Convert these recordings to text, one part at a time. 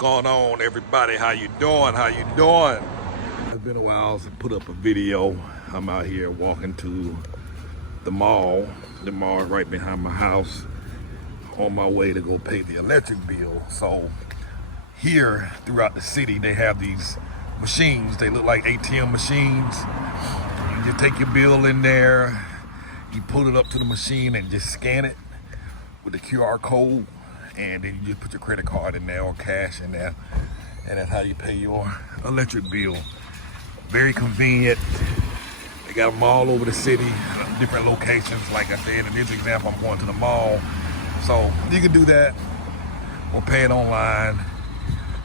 going on, everybody? How you doing? How you doing? It's been a while since I put up a video. I'm out here walking to the mall. The mall is right behind my house, on my way to go pay the electric bill. So here throughout the city, they have these machines. They look like ATM machines. You just take your bill in there, you pull it up to the machine and just scan it with the QR code, and then you just put your credit card in there or cash in there, and that's how you pay your electric bill. Very convenient. They got them all over the city, different locations. Like I said, in this example, I'm going to the mall. So you can do that or pay it online,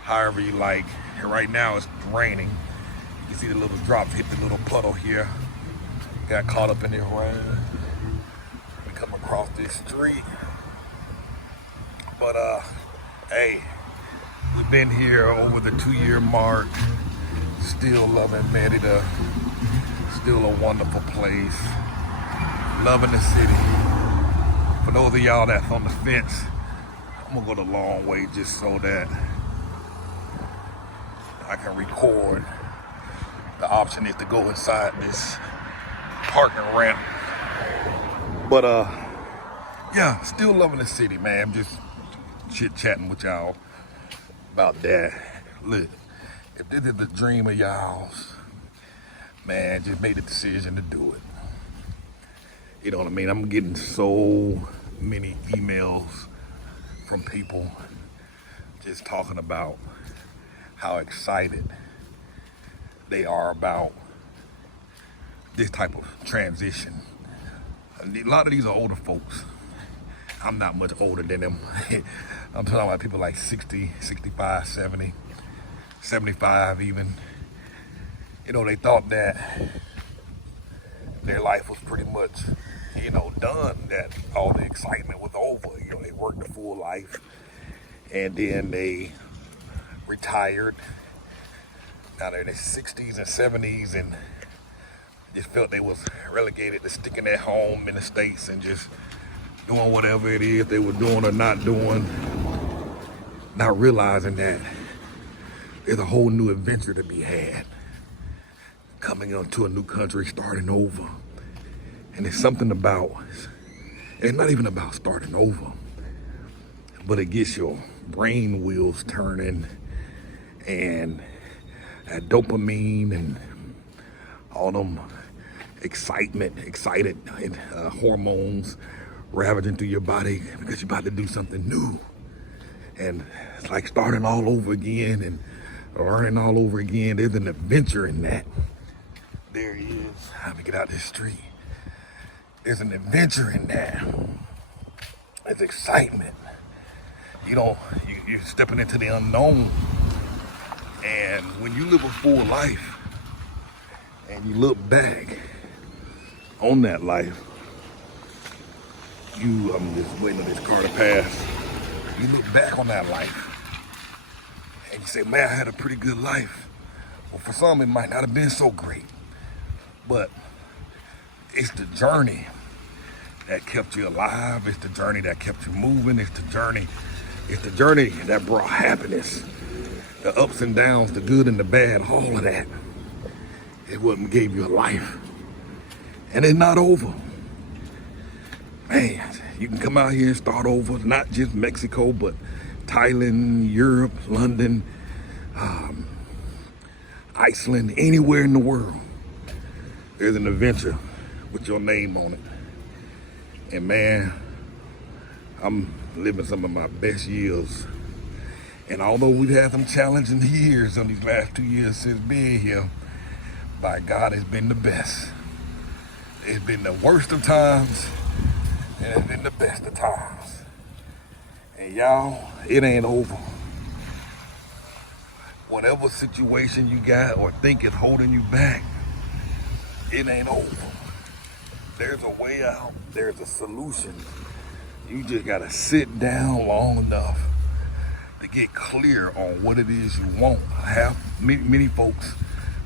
however you like. And right now it's raining. You can see the little drops hit the little puddle here. Got caught up in the rain. We come across this street. But hey, we've been here over the 2-year mark. Still loving Merida. Still a wonderful place. Loving the city. For those of y'all that's on the fence, I'm gonna go the long way just so that I can record. The option is to go inside this parking ramp. But yeah, still loving the city, man. Just chit-chatting with y'all about that. Look, if this is the dream of y'all's, man, just made the decision to do it. You know what I mean? I'm getting so many emails from people just talking about how excited they are about this type of transition. A lot of these are older folks. I'm not much older than them. I'm talking about people like 60, 65, 70, 75 even. You know, they thought that their life was pretty much, you know, done, that all the excitement was over. You know, they worked a full life and then they retired. Now they're in their 60s and 70s and just felt they was relegated to sticking at home in the States and just doing whatever it is they were doing or not doing, not realizing that there's a whole new adventure to be had. Coming onto a new country, starting over. And it's something about, it's not even about starting over, but it gets your brain wheels turning and that dopamine and all them excited hormones ravaging through your body because you're about to do something new. And it's like starting all over again and learning all over again. There's an adventure in that. There he is. Let me get out this street. There's an adventure in that. There's excitement. You know, you're stepping into the unknown. And when you live a full life and you look back on that life, I'm just waiting on this car to pass. You look back on that life and you say, man, I had a pretty good life. Well, for some, it might not have been so great, but it's the journey that kept you alive. It's the journey that kept you moving. It's the journey that brought happiness. The ups and downs, the good and the bad, all of that. It what gave you a life. And it's not over. Man, you can come out here and start over, not just Mexico, but Thailand, Europe, London, Iceland, anywhere in the world. There's an adventure with your name on it. And man, I'm living some of my best years. And although we've had some challenging years on these last 2 years since being here, by God, it's been the best. It's been the worst of times, and it's been the best of times. And y'all, it ain't over. Whatever situation you got or think is holding you back, it ain't over. There's a way out. There's a solution. You just gotta sit down long enough to get clear on what it is you want. Many folks,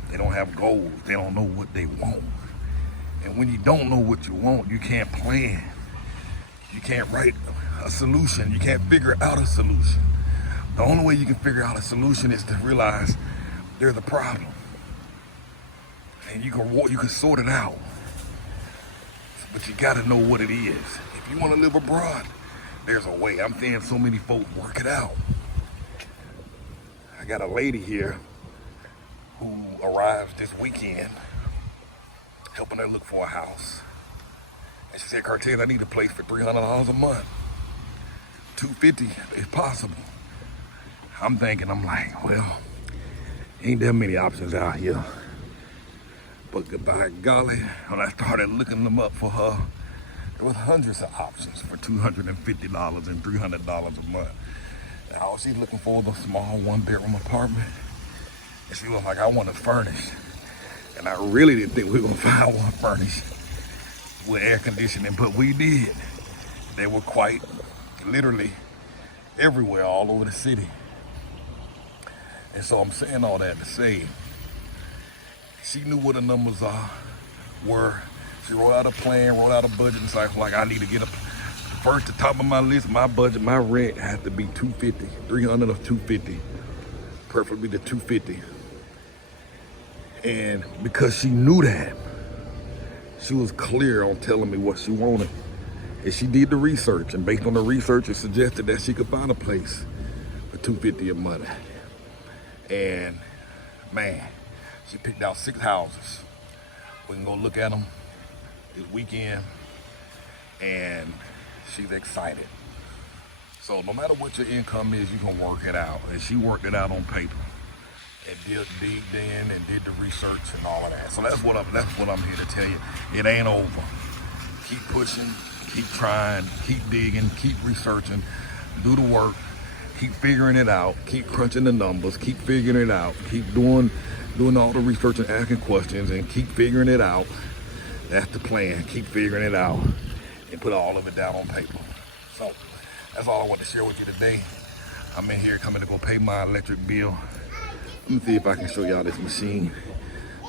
they don't have goals. They don't know what they want. And when you don't know what you want, you can't plan. You can't write a solution. You can't figure out a solution. The only way you can figure out a solution is to realize there's a problem. And you can sort it out. But you gotta know what it is. If you wanna live abroad, there's a way. I'm seeing so many folks work it out. I got a lady here who arrives this weekend, helping her look for a house. And she said, Cartel, I need a place for $300 a month. $250 if possible. I'm like, well, ain't there many options out here. But by golly, when I started looking them up for her, there was hundreds of options for $250 and $300 a month. And all she's looking for is a small 1-bedroom apartment. And she was like, I want it furnished. And I really didn't think we were gonna find one furnished with air conditioning, but we did. They were quite literally everywhere, all over the city. And so I'm saying all that to say, she knew what the numbers were. She wrote out a plan, wrote out a budget, and so like, I need to get first, the top of my list, my budget, my rent has to be $250, $300 or $250, preferably the $250. And because she knew that, she was clear on telling me what she wanted. And she did the research, and based on the research, it suggested that she could find a place for $250 a month. And man, she picked out 6 houses. We can go look at them this weekend, and she's excited. So no matter what your income is, you can work it out. And she worked it out on paper and digged in and did the research and all of that. So that's what I'm here to tell you. It ain't over. Keep pushing, keep trying, keep digging, keep researching, do the work, keep figuring it out, keep crunching the numbers, keep figuring it out, keep doing all the research and asking questions, and keep figuring it out. That's the plan. Keep figuring it out and put all of it down on paper. So that's all I want to share with you today. I'm in here coming to go pay my electric bill. Let me see if I can show y'all this machine.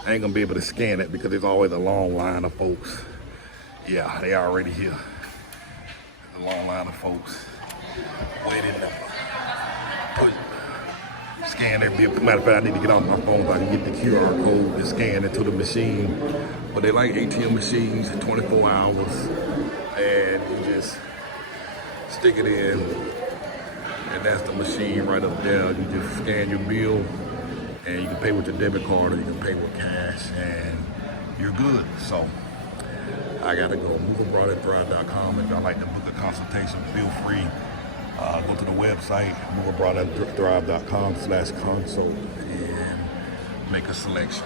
I ain't gonna be able to scan it because there's always a long line of folks. Yeah, they already here. There's a long line of folks waiting to scan their bill. Matter of fact, I need to get off my phone so I can get the QR code and scan it to the machine. But they like ATM machines, 24 hours, and you just stick it in, and that's the machine right up there. You just scan your bill, and you can pay with your debit card or you can pay with cash, and you're good. So I gotta go. MoveAbroad@thrive.com. If y'all like to book a consultation, feel free. Go to the website, MoveAbroad@thrive.com/consult, and make a selection.